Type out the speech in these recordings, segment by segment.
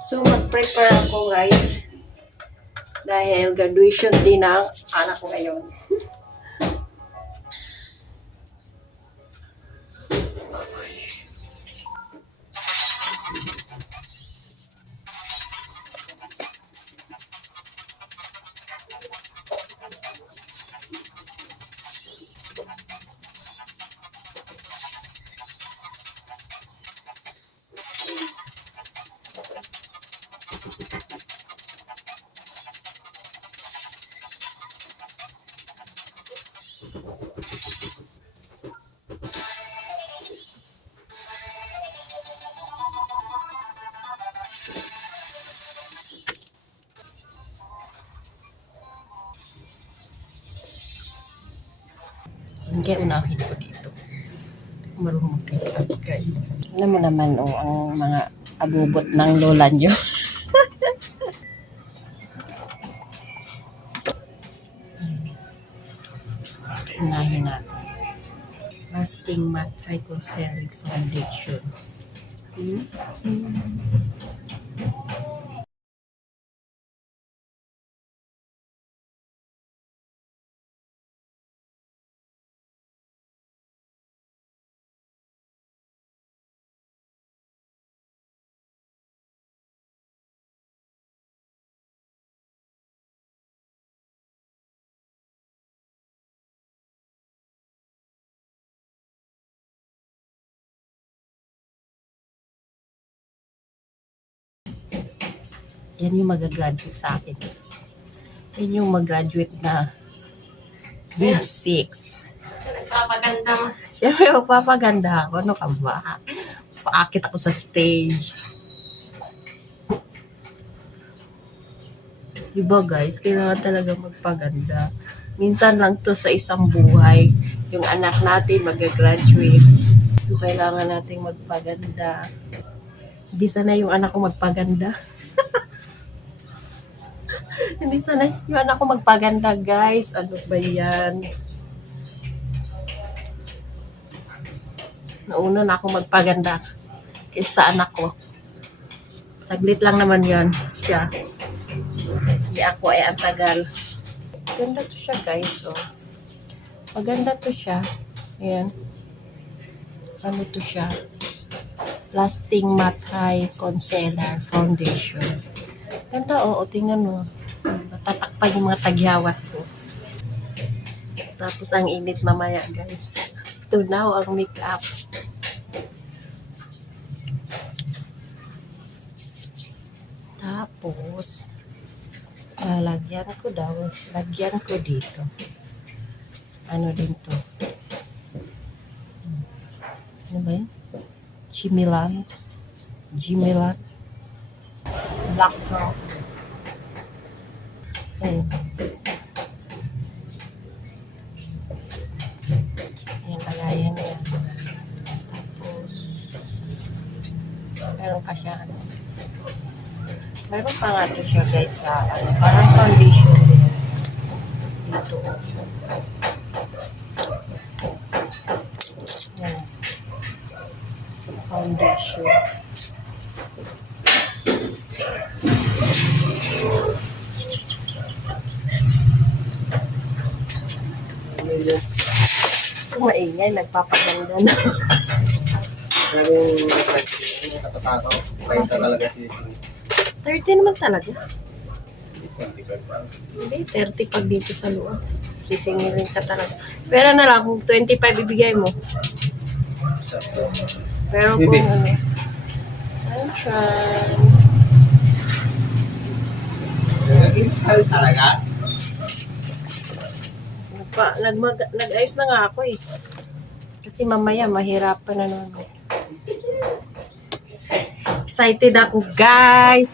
So, mag-prepare ako guys. Dahil graduation din ng anak ko ngayon. Kaya unahin ko dito. Marunong mag-pick up guys. Alam mo naman ang mga abubot ng lola nyo. Unahin natin. Lasting Matte High Concentric Foundation. Yan yung mag-graduate sa akin. Yan yung mag-graduate na grade 6. Nagpapaganda. Siyempre, magpapaganda ako. Ano ka ba? Paakit ako sa stage. Diba guys, kailangan talaga magpaganda. Minsan lang to sa isang buhay. Yung anak natin mag-graduate. So, kailangan natin magpaganda. Hindi sana yung anak ko magpaganda. Hindi sana yung anak ko magpaganda, guys. Ano ba yan? Nauna na ako magpaganda kaysa anak ko. Taglit lang naman yan siya. Hindi ako ay ang tagal. Maganda to siya, guys. Oh. Maganda to siya. Ayan. Ano to siya? Lasting Matte High Concealer Foundation. Ganda, oo. Tingnan mo. Natatakpan yung mga tagyawat ko. Tapos ang init mamaya, guys. Tunaw ang makeup. Tapos, lagyan ko dito. Ano din to? Ano ba yun? Gimilan. Black Girl. Ayan. Ayan, lagayan yan. Tapos, meron pa siya, meron pa nga to siya guys sa, parang foundation din. Dito. Ayan. Foundation. Kung maingay, nagpapaganda na. Maraming natatakaw. Kaya talaga si 30 naman talaga. 25 pa. Hindi, 30 pag dito sa loob. Sisingilin ka talaga. Pero na lang, kung 25 ibigay mo. Pero kung Bibi. ano, sunshine. Naging hal talaga. Nag-ayos na nga ako eh. Kasi mamaya mahirapan na naman. Excited ako, guys.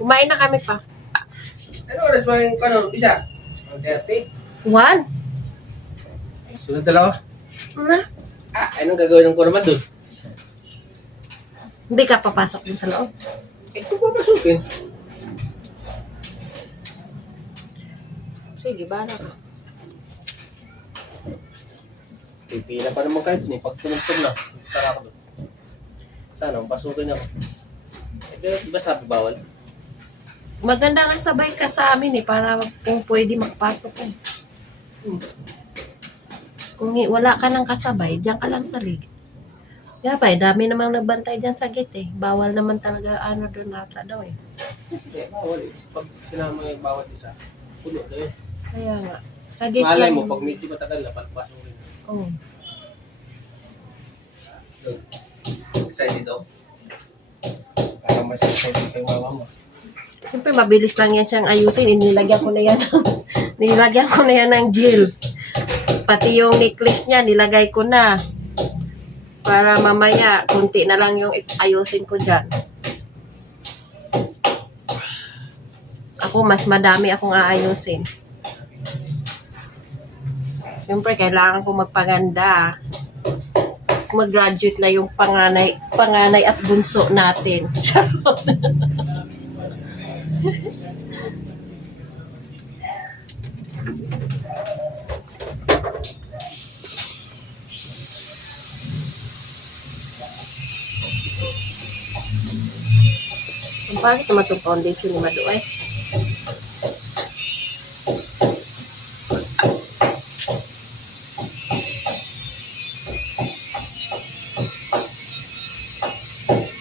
Kumain na kami pa. Ano oras ba yung isa? 1:30? 1? Sunod dalawa. Na? Anong gagawin ko naman dun? Hindi ka papasok dun sa loob. Kung papasukin. Sige, bala ka. Pipila pa naman kayo dun eh. Pag tunod na, tara ako dun. Sana, pasukin ako. Di ba sabi bawal? Maganda nga sabay ka sa amin eh, para kung pwede makapasok eh. Kung wala ka ng kasabay, diyan ka lang sa ligid. Kaya pa, dami namang nagbantay dyan sa gate eh. Bawal naman talaga ano doon nata daw eh. Hindi, bawal eh. Pag sinama yung bawat isa, puno na yun. Kaya nga, sa gate Malay lang. mo, pag medyo matagal na, palpasok rin. Oh. Isa dito? Parang mas isa dito yung mama mo. Siyempre, mabilis lang yan siyang ayusin. Nilagyan ko na yan. Nilagyan ko na yan ng gel. Pati yung necklace niya, nilagay ko na. Para mamaya, kunti na lang yung ayusin ko dyan. Ako, mas madami akong aayusin. Siyempre, kailangan ko magpaganda. Mag-graduate na yung panganay at bunso natin. Charot. Ang pangit naman itong foundation ni Mado eh.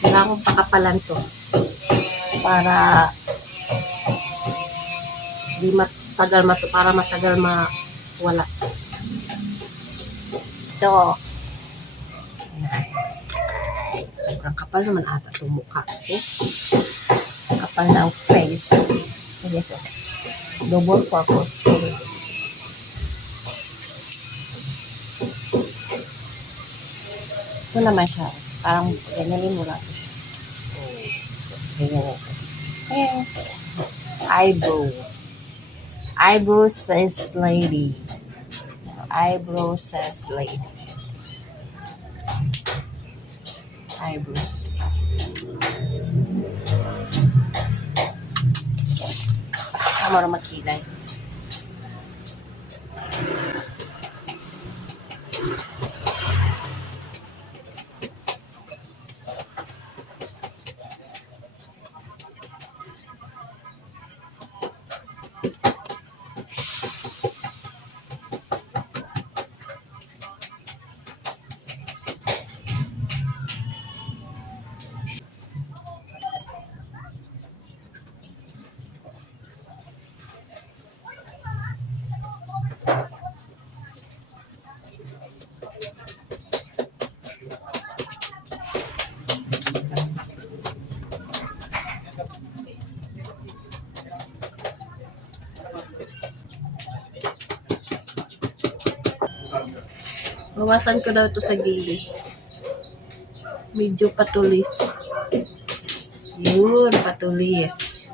Kailangan kong pakapalan to para di matagal para matagal mawala. Ito. Sobrang kapal naman ata itong mukha ko. Kapal ng face. Yes, double purpose. Ito naman siya. Parang ganyanin mo lang siya. Ganyan. Ayan. Eyebrow. Eyebrow says lady. Eyebrow says lady. Eyebrow says lady. Tama rin makilay. Bawasan ko daw ito sa gilid. Medyo patulis. Yun, patulis.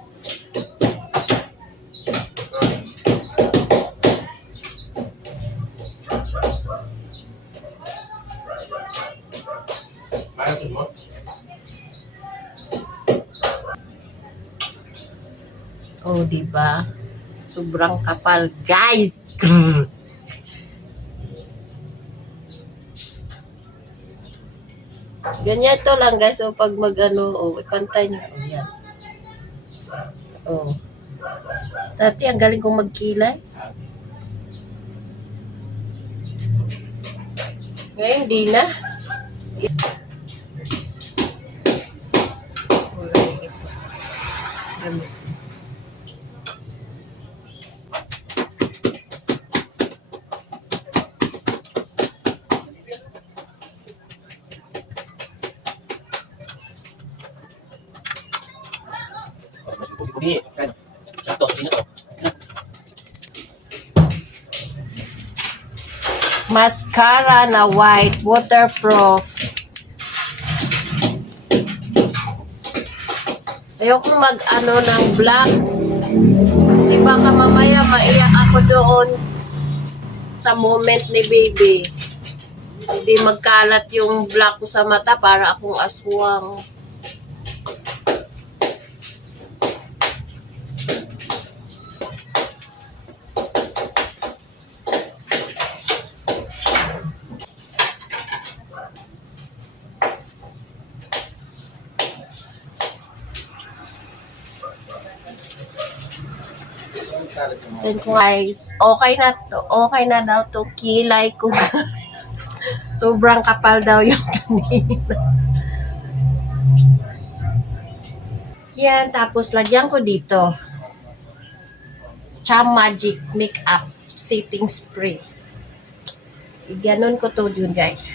Ayaw mo? Oh, diba? Sobrang kapal, guys. Ganyan to lang, guys. So, pag mag-ano, ipantay nyo. Oh, yan. Oh. Dati, ang galing kong magkilay. Ngayon, di na. Wala ito. Gamit. Pugi. Ano? Ito, sino to? Mascara na white, waterproof. Ayoko mag-ano ng black. Kasi baka mamaya maiyak ako doon sa moment ni baby. Hindi magkalat yung black ko sa mata para akong aswang. Then guys, okay na daw to kilay ko. Sobrang kapal daw yung kanina. Yan, tapos lagyan ko dito. Charm Magic Makeup Setting Spray. Ganon ko to yun guys.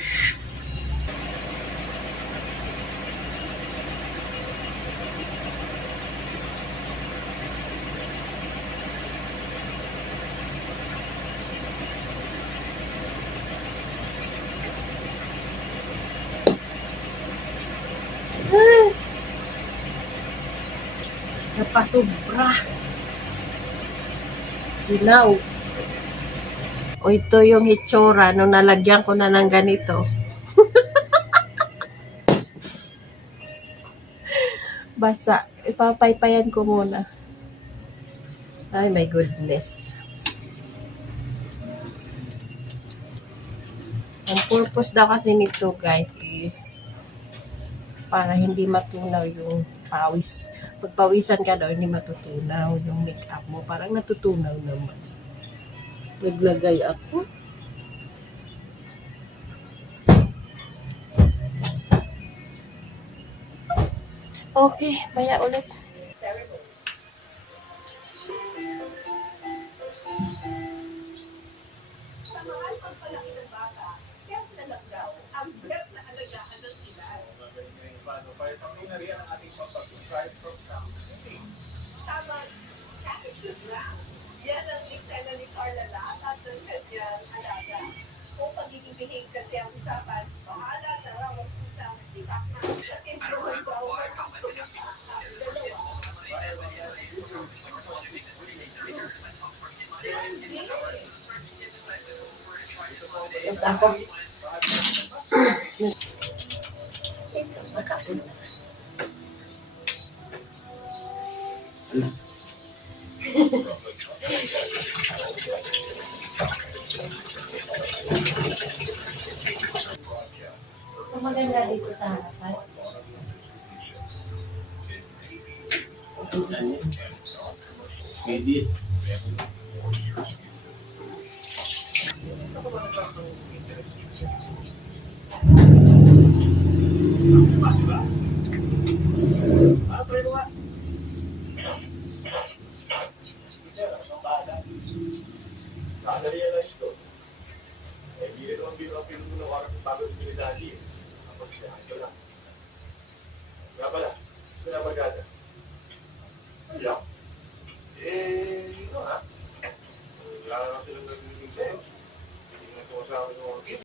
Napasobra. Hilaw. O ito yung hitsura nung nalagyan ko na ng ganito. Basa. Ipapaypayan ko muna. Ay, my goodness. Ang purpose daw kasi nito, guys, is para hindi matunaw yung pawis. Pagpawisan ka daw, hindi matutunaw yung makeup mo. Parang natutunaw naman. Naglagay ako. Okay, maya ulit. Yan ang eksena ni Carla Lahat at ng kanyang alaga. Kung pagiging behave kasi ang usapan, bahala na raw ang isang sipas na sa enjoy daw ang Ako. Ito, nakatulog. Ito maganda dito sa harapan. Edit. Na-realize ko, hindi rin naman pinuno ko sa pagod ni Daddy. Kapag siya ka lang. Nga pala, pinapagada. Ayak.